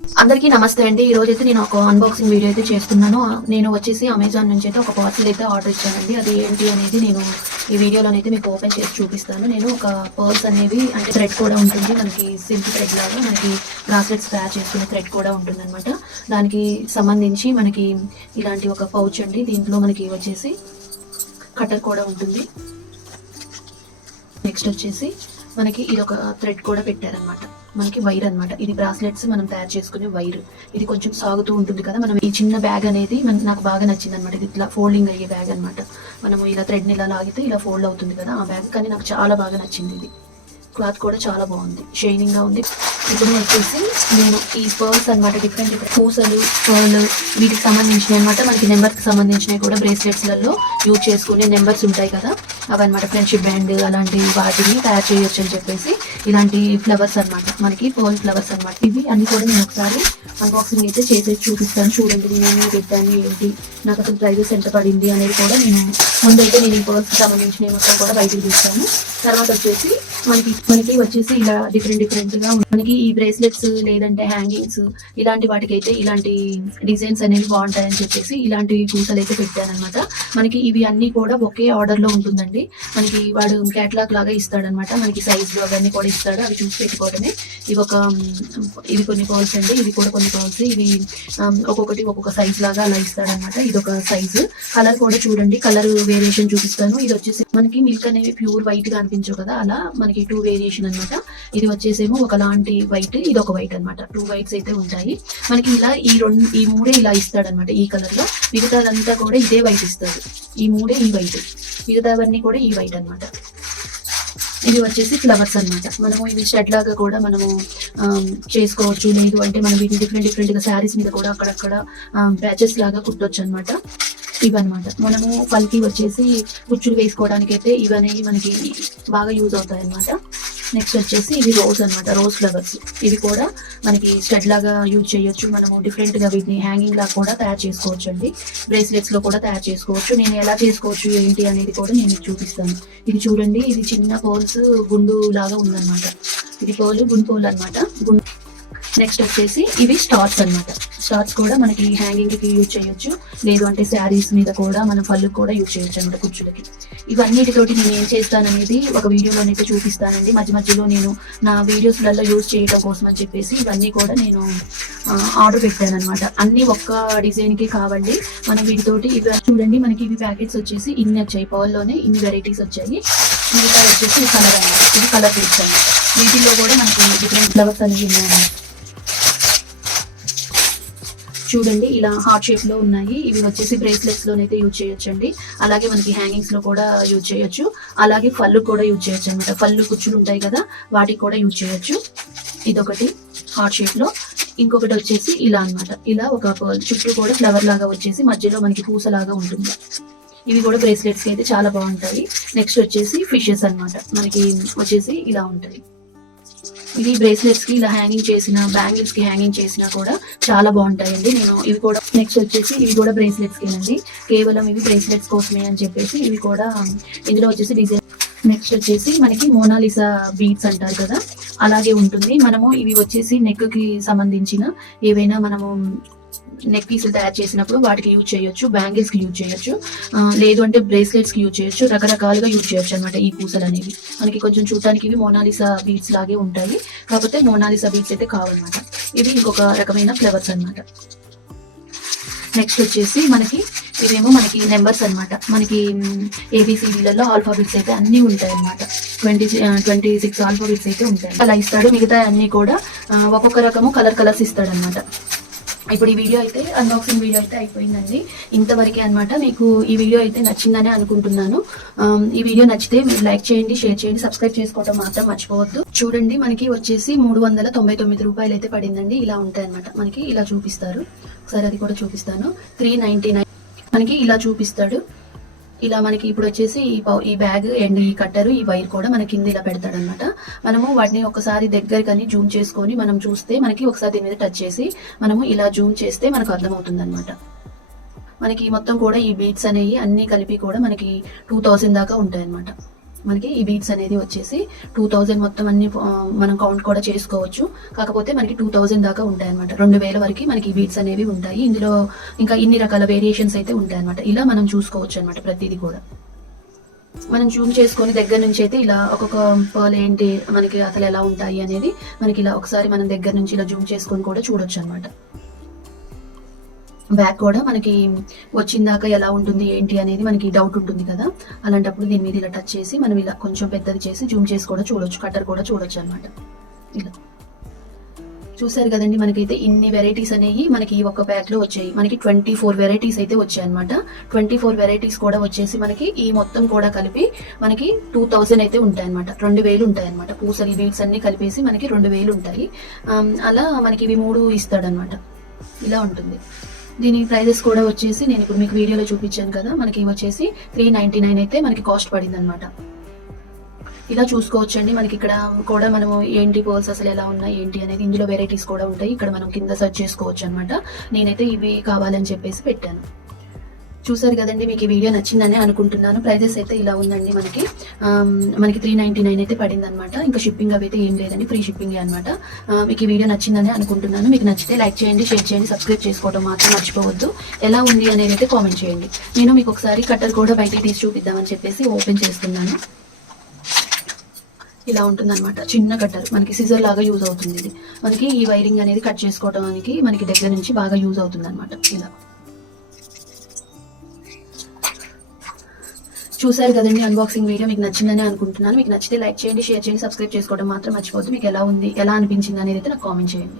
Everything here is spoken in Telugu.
అందరికీ నమస్తే అండి. ఈ రోజు అయితే నేను ఒక అన్బాక్సింగ్ వీడియో అయితే చేస్తున్నాను. నేను వచ్చేసి అమెజాన్ నుంచి అయితే ఒక పార్సిల్ అయితే ఆర్డర్ ఇచ్చానండి. అది ఏంటి అనేది నేను ఈ వీడియోలోనైతే మీకు ఓపెన్ చేసి చూపిస్తాను. నేను ఒక పర్స్ అనేవి అంటే థ్రెడ్ కూడా ఉంటుంది. మనకి సిల్క్ థ్రెడ్ లాగా మనకి బ్రాస్లెట్స్ తయారు చేసుకునే థ్రెడ్ కూడా ఉంటుంది అనమాట దానికి సంబంధించి మనకి ఇలాంటి ఒక పౌచ్ అండి. దీంట్లో మనకి వచ్చేసి కటర్ కూడా ఉంటుంది. నెక్స్ట్ వచ్చేసి మనకి ఇది ఒక థ్రెడ్ కూడా పెట్టారనమాట మనకి వైర్ అన్నమాట. ఇది బ్రాస్లెట్స్ మనం తయారు చేసుకునే వైర్. ఇది కొంచెం సాగుతూ ఉంటుంది కదా. మనం ఈ చిన్న బ్యాగ్ అనేది మనకి నాకు బాగా నచ్చింది అనమాట ఇది ఇట్లా ఫోల్డింగ్ అయ్యే బ్యాగ్ అన్నమాట. మనం ఇలా థ్రెడ్ని ఇలా లాగితే ఇలా ఫోల్డ్ అవుతుంది కదా ఆ బ్యాగ్. కానీ నాకు చాలా బాగా నచ్చింది ఇది. క్లాత్ కూడా చాలా బాగుంది. షైనింగ్గా ఉంది. ఇప్పుడు వచ్చేసి నేను ఈ పర్స్ అన్నమాట డిఫరెంట్ డిఫరెంట్ పూసలు పర్ల్ వీటికి సంబంధించినవి అనమాట మనకి నెంబర్కి సంబంధించినవి కూడా బ్రేస్లెట్స్లలో యూజ్ చేసుకునే నెంబర్స్ ఉంటాయి కదా. అవన్నమాట ఫ్రెండ్షిప్ బ్యాండ్ అలాంటి వాటిని తయారు చేయొచ్చు అని చెప్పేసి ఇలాంటి ఫ్లవర్స్ అన్నమాట. మనకి పోల్ ఫ్లవర్స్ అన్నమాట. ఇవి అన్ని కూడా నేను ఒకసారి అన్బాక్సింగ్ అయితే చేసేసి చూపిస్తాను. చూడండి నేను పెట్టాను ఏంటి నాకు అసలు ప్రైజెస్ ఎంత పడింది అనేది కూడా నేను ముందైతే నేను ఈ పర్ల్స్ సంబంధించిన మొత్తం కూడా బయటకు తీస్తాను. తర్వాత వచ్చేసి మనకి మనకి వచ్చేసి ఇలా డిఫరెంట్ డిఫరెంట్గా మనకి ఈ బ్రేస్లెట్స్ లేదంటే హ్యాంగింగ్స్ ఇలాంటి వాటికైతే ఇలాంటి డిజైన్స్ అనేవి బాగుంటాయని చెప్పేసి ఇలాంటి పూసలు అయితే పెట్టానమాట మనకి ఇవి అన్ని కూడా ఒకే ఆర్డర్లో ఉంటుందండి. మనకి వాడు క్యాట్లాగ్ లాగా ఇస్తాడనమాట. మనకి సైజు అవన్నీ కూడా ఇస్తాడు. అవి చూసి పెట్టుకోవడమే ఇవి ఒక ఇవి కొన్ని కాల్స్ అండి. ఇవి కూడా కొన్ని కాల్స్ ఇవి ఒక్కొక్కటి ఒక్కొక్క సైజ్ లాగా అలా ఇస్తాడనమాట. ఇది ఒక సైజు కలర్ కూడా చూడండి. కలర్ వేరియేషన్ చూపిస్తాను. ఇది వచ్చేసి మనకి మిల్క్ అనేవి ప్యూర్ వైట్గా అనిపించవు కదా? అలా మనకి టూ వేరియేషన్ అన్నమాట. ఇది వచ్చేసేమో ఒకలాంటి వైట్ ఇది ఒక వైట్ అన్నమాట. టూ వైట్స్ అయితే ఉంటాయి. మనకి ఇలా ఈ రెండు ఈ మూడే ఇలా ఇస్తాడనమాట ఈ కలర్లో. మిగతాదంతా కూడా ఇదే వైట్ ఇస్తాడు. ఈ మూడే ఈ వైట్ మిగతావన్నీ కూడా ఈ వైట్ అన్నమాట. ఇది వచ్చేసి ఫ్లవర్స్ అన్నమాట. మనము ఇవి షెడ్ లాగా కూడా మనము చేసుకోవచ్చు. లేదు అంటే మనం వీటిని డిఫరెంట్ డిఫరెంట్గా శారీస్ మీద కూడా అక్కడక్కడ ప్యాచెస్ లాగా కుట్టొచ్చు అనమాట ఇవన్నమాట. మనము పల్కి వచ్చేసి కుచ్చులు వేసుకోవడానికి అయితే ఇవనేవి మనకి బాగా యూజ్ అవుతాయి అన్నమాట నెక్స్ట్ వచ్చేసి ఇవి రోజ్ అన్నమాట రోజ్ ఫ్లవర్స్. ఇవి కూడా మనకి స్టడ్ లాగా యూజ్ చేయొచ్చు. మనము డిఫరెంట్గా వీటిని హ్యాంగింగ్ లాగా కూడా తయారు చేసుకోవచ్చు అండి బ్రేస్లెట్స్లో కూడా తయారు చేసుకోవచ్చు. నేను ఎలా చేసుకోవచ్చు ఏంటి అనేది కూడా నేను చూపిస్తాను. ఇది చూడండి ఇది చిన్న పోల్స్ గుండు లాగా ఉందన్నమాట. ఇది పోలు గుండు పోలు అనమాట గుండు నెక్స్ట్ వచ్చేసి ఇవి స్టార్ట్స్ అన్నమాట. స్టార్ట్స్ కూడా మనకి హ్యాంగింగ్కి యూజ్ చేయొచ్చు. లేదు అంటే శారీస్ మీద కూడా మన పళ్ళు కూడా యూజ్ చేయొచ్చు అనమాట కుర్చులకి ఇవన్నిటితోటి నేను ఏం చేస్తాననేది ఒక వీడియోలోనైతే చూపిస్తానండి. మధ్య మధ్యలో నేను నా వీడియోస్లలో యూజ్ చేయడం కోసం అని చెప్పేసి ఇవన్నీ కూడా నేను ఆర్డర్ పెట్టాను అనమాట అన్ని ఒక్క డిజైన్కి కావండి. మనం వీటితోటి ఇవి చూడండి మనకి ఇవి ప్యాకెట్స్ వచ్చేసి ఇన్ని వచ్చాయి. పవర్లోనే ఇన్ని వెరైటీస్ వచ్చాయి. మిగతా వచ్చేసి కలర్ అన్నమాట. ఇది కలర్ బేస్డ్ వీటిలో కూడా మనకి డిఫరెంట్ ఫ్లవర్స్ అనేవి ఉన్నాయి చూడండి ఇలా హార్ట్ షేప్లో ఉన్నాయి. ఇవి వచ్చేసి బ్రేస్లెట్స్ లోనైతే యూజ్ చేయొచ్చండి. అలాగే మనకి హ్యాంగింగ్స్లో కూడా యూజ్ చేయొచ్చు. అలాగే పళ్ళు కూడా యూజ్ చేయొచ్చు అనమాట పళ్ళు కుచ్చులు ఉంటాయి కదా వాటికి కూడా యూజ్ చేయొచ్చు. ఇదొకటి హార్ట్ షేప్లో. ఇంకొకటి వచ్చేసి ఇలా అన్నమాట. ఇలా ఒక చుట్టూ కూడా ఫ్లవర్ లాగా వచ్చేసి మధ్యలో మనకి పూస లాగా ఉంటుంది. ఇవి కూడా బ్రేస్లెట్స్ అయితే చాలా బాగుంటాయి. నెక్స్ట్ వచ్చేసి ఫిషెస్ అన్నమాట. మనకి వచ్చేసి ఇలా ఉంటాయి. ఇవి బ్రేస్లెట్స్కి ఇలా హ్యాంగింగ్ చేసిన బ్యాంగిల్స్కి హ్యాంగింగ్ చేసినా కూడా చాలా బాగుంటాయండి. నేను ఇవి కూడా నెక్స్ట్ వచ్చేసి ఇవి కూడా బ్రేస్లెట్స్ కినండి. కేవలం ఇవి బ్రేస్లెట్స్ కోసమే అని చెప్పేసి ఇవి కూడా ఇందులో వచ్చేసి డిజైన్ నెక్స్ట్ వచ్చేసి మనకి మోనాలిసా బీట్స్ అంటారు కదా. అలాగే ఉంటుంది. మనము ఇవి వచ్చేసి నెక్కి సంబంధించిన ఏవైనా మనము నెక్ పీసులు తయారు చేసినప్పుడు వాటికి యూజ్ చేయొచ్చు బ్యాంగిల్స్కి యూజ్ చేయొచ్చు లేదు అంటే బ్రేస్లెట్స్కి యూజ్ చేయొచ్చు రకరకాలుగా యూజ్ చేయొచ్చు అనమాట ఈ పూసలు అనేవి. మనకి కొంచెం చూడటానికి ఇవి మోనాలిసా బీట్స్ లాగే ఉంటాయి. కాకపోతే మోనాలిసా బీచ్ అయితే కావన్నమాట. ఇవి ఇంకొక రకమైన ఫ్లవర్స్ అన్నమాట. నెక్స్ట్ వచ్చేసి మనకి ఇవేమో మనకి నెంబర్స్ అన్నమాట. మనకి ఏబిసిడీలలో ఆల్ఫాబెట్స్ అయితే అన్నీ ఉంటాయి అన్నమాట ట్వంటీ ట్వంటీ సిక్స్ ఆల్ఫాబెట్స్ అయితే ఉంటాయి. అలా ఇస్తాడు. మిగతా అన్ని కూడా ఒక్కొక్క రకము కలర్ కలర్స్ ఇస్తాడనమాట ఇప్పుడు ఈ వీడియో అయితే అన్బాక్సింగ్ వీడియో అయితే అయిపోయిందండి. ఇంతవరకే అన్నమాట. మీకు ఈ వీడియో అయితే నచ్చిందని అనుకుంటున్నాను. ఈ వీడియో నచ్చితే మీరు లైక్ చేయండి షేర్ చేయండి సబ్స్క్రైబ్ చేసుకోవడం మాత్రం మర్చిపోవద్దు. చూడండి మనకి వచ్చేసి మూడు వందల తొంభై తొమ్మిది రూపాయలు అయితే పడిందండి. ఇలా ఉంటాయి అనమాట మనకి ఇలా చూపిస్తారు. ఒకసారి అది కూడా చూపిస్తాను. Three ninety nine. మనకి ఇలా చూపిస్తాడు. ఇలా మనకి ఇప్పుడు వచ్చేసి ఈ ఈ బ్యాగ్ అండ్ ఈ కట్టరు ఈ వైర్ కూడా మన కింద ఇలా పెడతాడనమాట మనము వాటిని ఒకసారి దగ్గరకని జూమ్ చేసుకొని మనం చూస్తే మనకి ఒకసారి దీని మీద టచ్ చేసి మనము ఇలా జూమ్ చేస్తే మనకు అర్థమవుతుంది అనమాట మనకి మొత్తం కూడా ఈ బీట్స్ అనేవి అన్ని కలిపి కూడా మనకి టూ థౌసండ్ దాకా ఉంటాయి అనమాట మనకి ఈ బీట్స్ అనేది వచ్చేసి టూ థౌజండ్ మొత్తం అన్ని మనం కౌంట్ కూడా చేసుకోవచ్చు. కాకపోతే మనకి టూ థౌజండ్ దాకా ఉంటాయి అనమాట రెండు వేల వరకు మనకి ఈ బీట్స్ అనేవి ఉంటాయి. ఇందులో ఇంకా ఇన్ని రకాల వేరియేషన్స్ అయితే ఉంటాయి అనమాట ఇలా మనం చూసుకోవచ్చు అనమాట ప్రతిదీ కూడా. మనం జూమ్ చేసుకొని దగ్గర నుంచి అయితే ఇలా ఒక్కొక్క పర్ల్ ఏంటి మనకి అసలు ఎలా ఉంటాయి అనేది మనకి ఇలా ఒకసారి మనం దగ్గర నుంచి ఇలా జూమ్ చేసుకొని కూడా చూడొచ్చు అనమాట బ్యాక్ కూడా మనకి వచ్చిందాక ఎలా ఉంటుంది ఏంటి అనేది మనకి డౌట్ ఉంటుంది కదా. అలాంటప్పుడు దీని మీద ఇలా టచ్ చేసి మనం ఇలా కొంచెం పెద్దది చేసి జూమ్ చేసి కూడా చూడొచ్చు కట్టర్ కూడా చూడొచ్చు అనమాట ఇలా. చూసారు కదండి మనకైతే ఇన్ని వెరైటీస్ అనేవి మనకి ఈ ఒక్క ప్యాక్లో వచ్చాయి. మనకి ట్వంటీ ఫోర్ వెరైటీస్ అయితే వచ్చాయి అనమాట ట్వంటీ ఫోర్ వెరైటీస్ కూడా వచ్చేసి మనకి ఈ మొత్తం కూడా కలిపి మనకి టూ థౌజండ్ అయితే ఉంటాయి అనమాట రెండు వేలు ఉంటాయి అనమాట పూసలు బీడ్స్ అన్ని కలిపేసి మనకి రెండు వేలు ఉంటాయి. అలా మనకి ఇవి మూడు ఇస్తాడనమాట ఇలా ఉంటుంది. దీని ప్రైజెస్ కూడా వచ్చేసి నేను ఇప్పుడు మీకు వీడియోలో చూపించాను కదా మనకి వచ్చేసి త్రీ నైన్టీ నైన్ అయితే మనకి కాస్ట్ పడింది అనమాట ఇలా చూసుకోవచ్చండి. మనకి ఇక్కడ కూడా మనం ఏంటి పర్ల్స్ అసలు ఎలా ఉన్నాయి ఏంటి అనేది ఇందులో వెరైటీస్ కూడా ఉంటాయి. ఇక్కడ మనం కింద సెర్చ్ చేసుకోవచ్చు అనమాట నేనైతే ఇవి కావాలని చెప్పేసి పెట్టాను. చూసారు కదండి మీకు ఈ వీడియో నచ్చిందని అనుకుంటున్నాను. ప్రైజెస్ అయితే ఇలా ఉందండి మనకి. మనకి త్రీ నైన్టీ నైన్ అయితే పడింది అనమాట ఇంకా షిప్పింగ్ అవి అయితే ఏం లేదండి ఫ్రీ షిప్పింగ్ అనమాట మీకు ఈ వీడియో నచ్చిందని అనుకుంటున్నాను. మీకు నచ్చితే లైక్ చేయండి షేర్ చేయండి సబ్స్క్రైబ్ చేసుకోవడం మాత్రం మర్చిపోవద్దు. ఎలా ఉంది అనేది అయితే కామెంట్ చేయండి. నేను మీకు ఒకసారి కట్టర్ కూడా బయటికి తీసి చూపిద్దామని చెప్పేసి ఓపెన్ చేస్తున్నాను. ఇలా ఉంటుంది అనమాట చిన్న కట్టర్ మనకి సిజర్ లాగా యూజ్ అవుతుంది ఇది. మనకి ఈ వైరింగ్ అనేది కట్ చేసుకోవడానికి మనకి దగ్గర నుంచి బాగా యూజ్ అవుతుంది ఇలా. చూసారు కదండి అన్బాక్సింగ్ వీడియో మీకు నచ్చిందని అనుకుంటున్నాను. మీకు నచ్చితే లైక్ చేయండి షేర్ చేయండి సబ్స్క్రైబ్ చేసుకోవడం మాత్రం మర్చిపోద్దు మీకు ఎలా ఉంది ఎలా అనిపించింది అనేది అయితే నాకు కామెంట్ చేయండి.